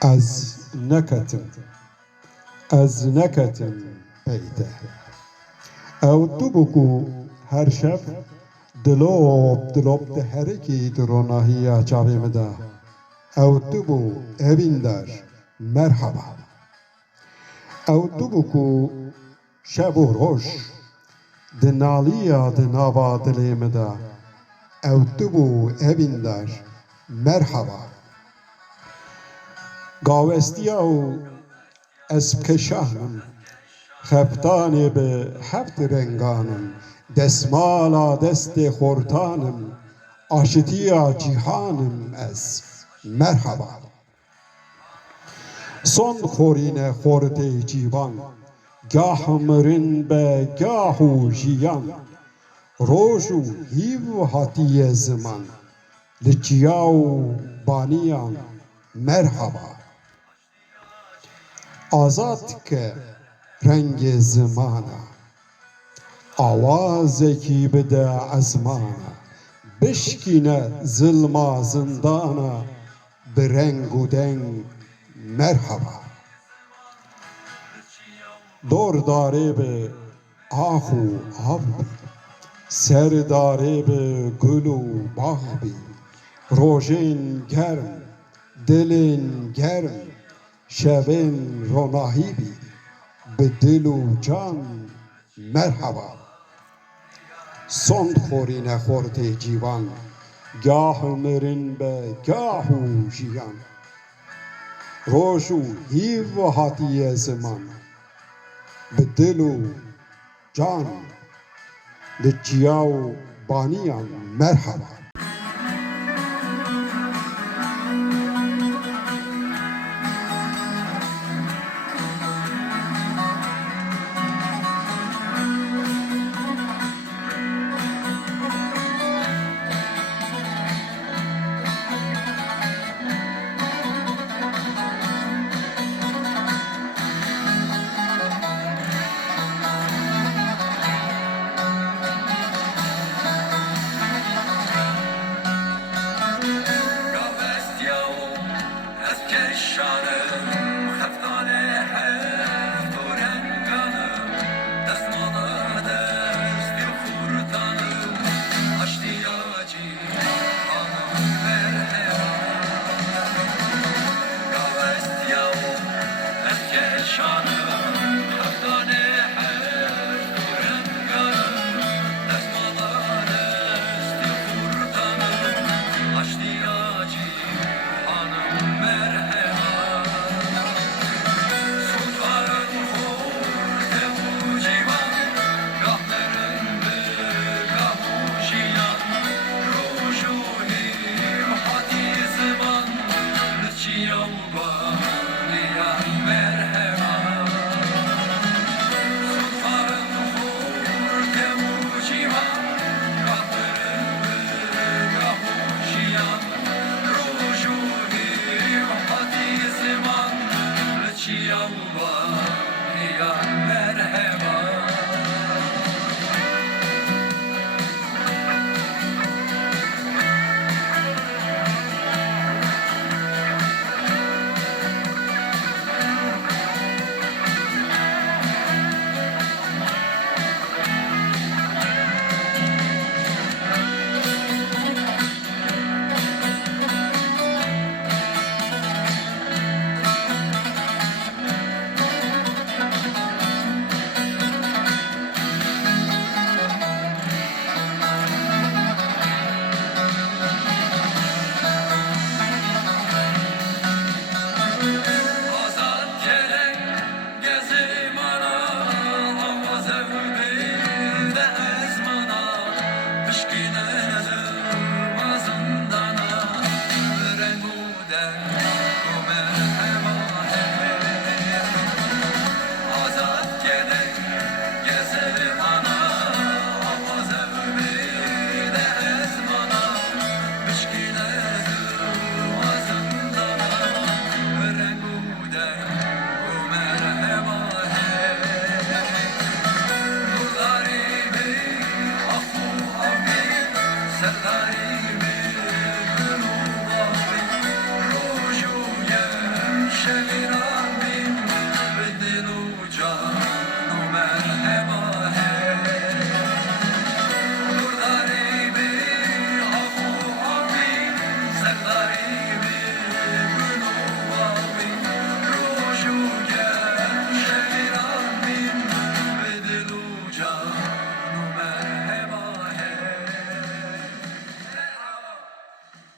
از نکتم پیده او تو بکو هر شب دلوب دهرکی دروناهی چاوی مده او تو بو evin der merhaba او تو بکو شب و روش دنالیا دناوا دلی مده او تو بو evin der merhaba گاوستیا و اسبکشانم خفتانی به هفت رنگانم دسمالا دست خورتانم آشتیا جیهانم از merhaba son خورین خورده جیوان گاه مرین به گاهو جیان روشو هیو هاتی زمان لچیاو بانیان merhaba آزاد که رنگ زمانه آوازکی بده ازمانه بشکینه ظلما زندانه به رنگ و دنگ merhaba دور داره به آه و آب سر داره به گل و باغ بی روژین گرم دلین گرم شبین روناهی بی به دل و جان merhaba سند خوری نخورده جیوان گاه مرین به گاهو جیان روشو هیو هاتی زمان به دل و جان لچیاو بانیان merhaba yarim